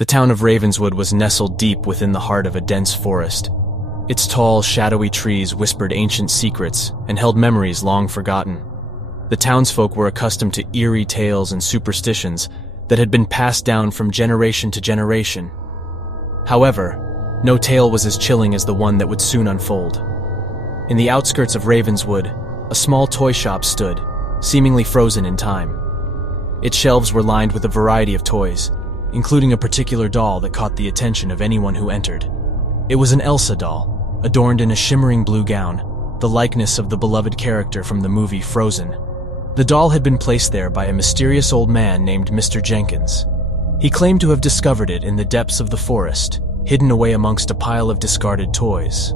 The town of Ravenswood was nestled deep within the heart of a dense forest. Its tall, shadowy trees whispered ancient secrets and held memories long forgotten. The townsfolk were accustomed to eerie tales and superstitions that had been passed down from generation to generation. However, no tale was as chilling as the one that would soon unfold. In the outskirts of Ravenswood, a small toy shop stood, seemingly frozen in time. Its shelves were lined with a variety of toys, including a particular doll that caught the attention of anyone who entered. It was an Elsa doll, adorned in a shimmering blue gown, the likeness of the beloved character from the movie Frozen. The doll had been placed there by a mysterious old man named Mr. Jenkins. He claimed to have discovered it in the depths of the forest, hidden away amongst a pile of discarded toys.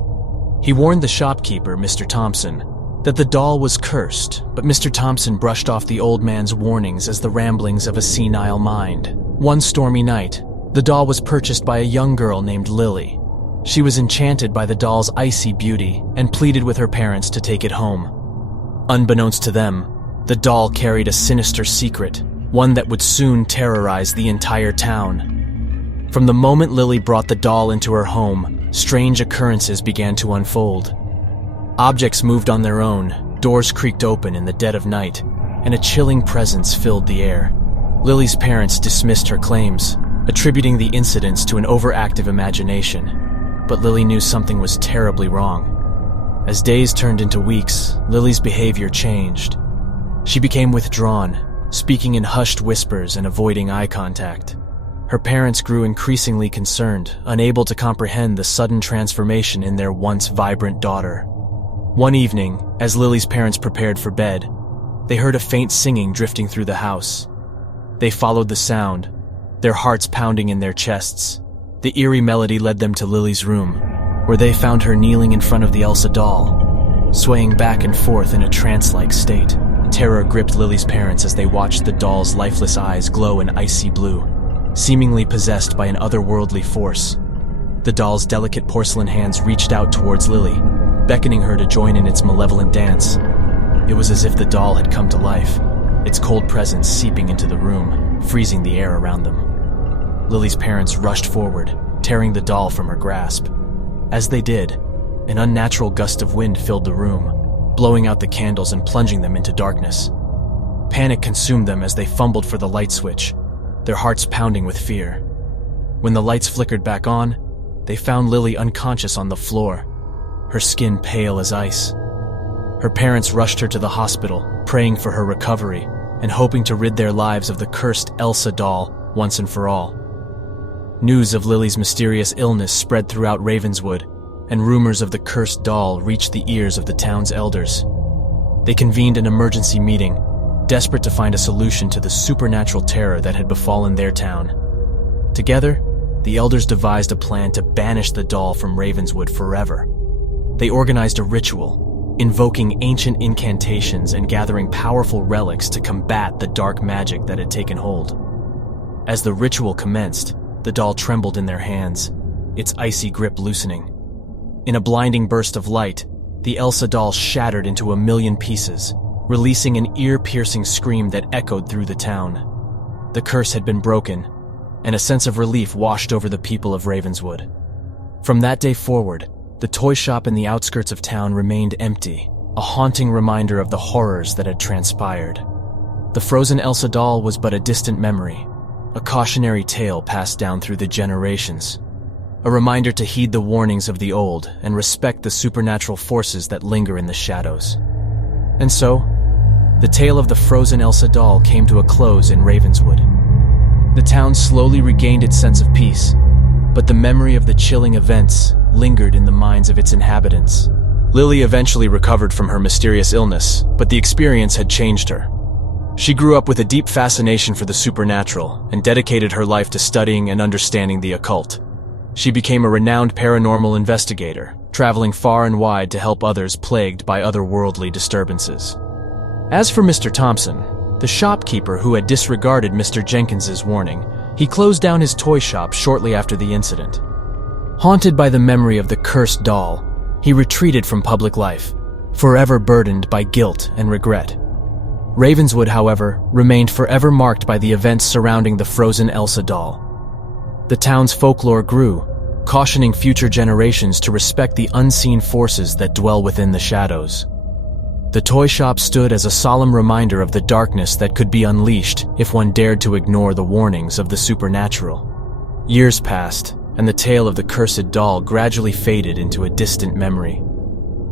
He warned the shopkeeper, Mr. Thompson, that the doll was cursed, but Mr. Thompson brushed off the old man's warnings as the ramblings of a senile mind. One stormy night, the doll was purchased by a young girl named Lily. She was enchanted by the doll's icy beauty and pleaded with her parents to take it home. Unbeknownst to them, the doll carried a sinister secret, one that would soon terrorize the entire town. From the moment Lily brought the doll into her home, strange occurrences began to unfold. Objects moved on their own, doors creaked open in the dead of night, and a chilling presence filled the air. Lily's parents dismissed her claims, attributing the incidents to an overactive imagination. But Lily knew something was terribly wrong. As days turned into weeks, Lily's behavior changed. She became withdrawn, speaking in hushed whispers and avoiding eye contact. Her parents grew increasingly concerned, unable to comprehend the sudden transformation in their once vibrant daughter. One evening, as Lily's parents prepared for bed, they heard a faint singing drifting through the house. They followed the sound, their hearts pounding in their chests. The eerie melody led them to Lily's room, where they found her kneeling in front of the Elsa doll, swaying back and forth in a trance-like state. Terror gripped Lily's parents as they watched the doll's lifeless eyes glow in icy blue, seemingly possessed by an otherworldly force. The doll's delicate porcelain hands reached out towards Lily, beckoning her to join in its malevolent dance. It was as if the doll had come to life, its cold presence seeping into the room, freezing the air around them. Lily's parents rushed forward, tearing the doll from her grasp. As they did, an unnatural gust of wind filled the room, blowing out the candles and plunging them into darkness. Panic consumed them as they fumbled for the light switch, their hearts pounding with fear. When the lights flickered back on, they found Lily unconscious on the floor, her skin pale as ice. Her parents rushed her to the hospital, praying for her recovery and hoping to rid their lives of the cursed Elsa doll once and for all. News of Lily's mysterious illness spread throughout Ravenswood, and rumors of the cursed doll reached the ears of the town's elders. They convened an emergency meeting, desperate to find a solution to the supernatural terror that had befallen their town. Together, the elders devised a plan to banish the doll from Ravenswood forever. They organized a ritual, invoking ancient incantations and gathering powerful relics to combat the dark magic that had taken hold. As the ritual commenced, the doll trembled in their hands, its icy grip loosening. In a blinding burst of light, the Elsa doll shattered into a million pieces, releasing an ear-piercing scream that echoed through the town. The curse had been broken, and a sense of relief washed over the people of Ravenswood. From that day forward, the toy shop in the outskirts of town remained empty, a haunting reminder of the horrors that had transpired. The frozen Elsa doll was but a distant memory, a cautionary tale passed down through the generations, a reminder to heed the warnings of the old and respect the supernatural forces that linger in the shadows. And so, the tale of the frozen Elsa doll came to a close in Ravenswood. The town slowly regained its sense of peace, but the memory of the chilling events lingered in the minds of its inhabitants. Lily eventually recovered from her mysterious illness, but the experience had changed her. She grew up with a deep fascination for the supernatural and dedicated her life to studying and understanding the occult. She became a renowned paranormal investigator, traveling far and wide to help others plagued by otherworldly disturbances. As for Mr. Thompson, the shopkeeper who had disregarded Mr. Jenkins's warning, he closed down his toy shop shortly after the incident. Haunted by the memory of the cursed doll, he retreated from public life, forever burdened by guilt and regret. Ravenswood, however, remained forever marked by the events surrounding the frozen Elsa doll. The town's folklore grew, cautioning future generations to respect the unseen forces that dwell within the shadows. The toy shop stood as a solemn reminder of the darkness that could be unleashed if one dared to ignore the warnings of the supernatural. Years passed, and the tale of the cursed doll gradually faded into a distant memory.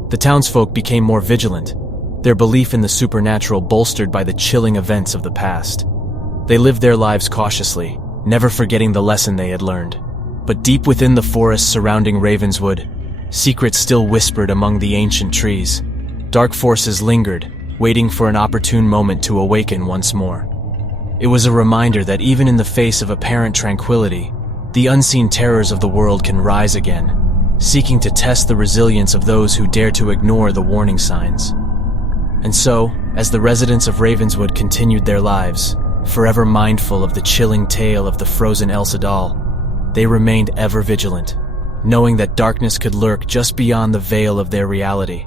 The townsfolk became more vigilant, their belief in the supernatural bolstered by the chilling events of the past. They lived their lives cautiously, never forgetting the lesson they had learned. But deep within the forests surrounding Ravenswood, secrets still whispered among the ancient trees. Dark forces lingered, waiting for an opportune moment to awaken once more. It was a reminder that even in the face of apparent tranquility, the unseen terrors of the world can rise again, seeking to test the resilience of those who dare to ignore the warning signs. And so, as the residents of Ravenswood continued their lives, forever mindful of the chilling tale of the frozen Elsa doll, they remained ever vigilant, knowing that darkness could lurk just beyond the veil of their reality,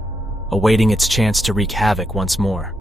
awaiting its chance to wreak havoc once more.